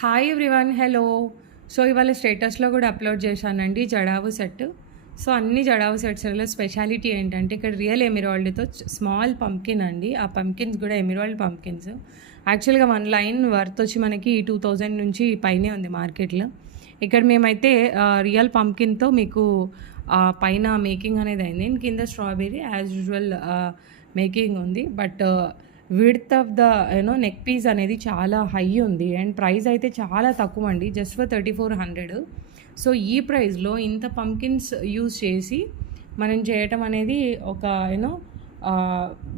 Hi everyone, hello. So ఇవాళ స్టేటస్లో కూడా అప్లోడ్ చేశానండి జడావు సెట్. సో అన్ని జడావు సెట్స్లో స్పెషాలిటీ ఏంటంటే ఇక్కడ రియల్ ఎమిరాల్డ్తో స్మాల్ పంకిన్ అండి. ఆ పంకిన్స్ కూడా ఎమిరాల్డ్ పంకిన్స్. యాక్చువల్గా 1 లైన్ వర్త్ వచ్చి మనకి 2000 నుంచి పైనే ఉంది మార్కెట్లో. ఇక్కడ మేమైతే రియల్ పంకిన్తో మీకు పైన మేకింగ్ అనేది అయింది. కింద స్ట్రాబెర్రీ యాజ్ యూజువల్ మేకింగ్ ఉంది. But width of the neck piece అనేది చాలా హై ఉంది అండ్ ప్రైస్ అయితే చాలా తక్కువ అండి, జస్ట్ ఫర్ 3400. సో ఈ ప్రైస్లో ఇంత పంకిన్స్ యూజ్ చేసి మనం చేయటం అనేది ఒక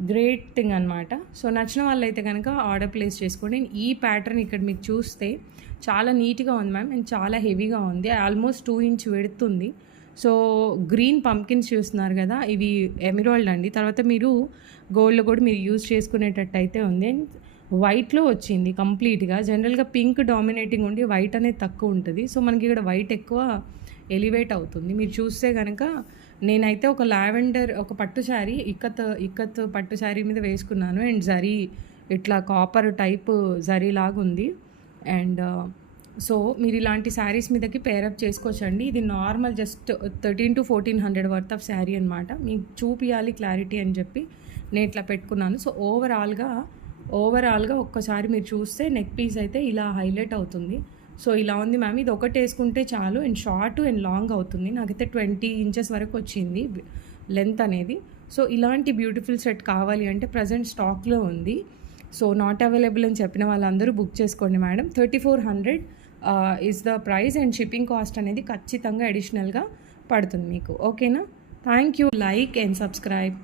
గ్రేట్ థింగ్ అనమాట. సో నచ్చిన వాళ్ళైతే కనుక ఆర్డర్ ప్లేస్ చేసుకోండి. ఈ ప్యాటర్న్ ఇక్కడ మీకు చూస్తే చాలా నీట్గా ఉంది మ్యామ్ అండ్ చాలా హెవీగా ఉంది. ఆల్మోస్ట్ 2 ఇంచ్ వెడుతుంది. సో గ్రీన్ పంకిన్స్ చూస్తున్నారు కదా, ఇవి ఎమిరాల్డ్ అండి. తర్వాత మీరు గోల్డ్ కూడా మీరు యూజ్ చేసుకునేటట్టు అయితే ఉంది. అండ్ వైట్లో వచ్చింది కంప్లీట్గా. జనరల్గా పింక్ డామినేటింగ్ ఉండి వైట్ అనేది తక్కువ ఉంటుంది. సో మనకి ఇక్కడ వైట్ ఎక్కువ ఎలివేట్ అవుతుంది. మీరు చూస్తే కనుక నేనైతే ఒక లావెండర్ ఒక పట్టు శారీ ఇక్కత్ పట్టు శారీ మీద వేసుకున్నాను. అండ్ జరీ ఇట్లా కాపర్ టైప్ జరీ లాగా ఉంది. అండ్ సో మీరు ఇలాంటి శారీస్ మీదకి పేరప్ చేసుకోవచ్చండి. ఇది normal just 1300 to 1400 worth of sari అనమాట. మీకు చూపియాలి క్లారిటీ అని చెప్పి నేను ఇట్లా పెట్టుకున్నాను. సో ఓవరాల్గా ఒక్కసారి మీరు చూస్తే నెక్ పీస్ అయితే ఇలా హైలైట్ అవుతుంది. సో ఇలా ఉంది మ్యామ్. ఇది ఒకటి వేసుకుంటే చాలు. అండ్ షార్ట్ అండ్ లాంగ్ అవుతుంది. నాకైతే 20 ఇంచెస్ వరకు వచ్చింది లెంత్ అనేది. సో ఇలాంటి బ్యూటిఫుల్ సెట్ కావాలి అంటే ప్రజెంట్ స్టాక్లో ఉంది. సో నాట్ అవైలబుల్ అని చెప్పిన వాళ్ళందరూ బుక్ చేసుకోండి madam. 3400 is the price and shipping cost అనేది ఖచ్చితంగా అడిషనల్గా పడుతుంది మీకు. ఓకేనా? Thank you. Like and subscribe.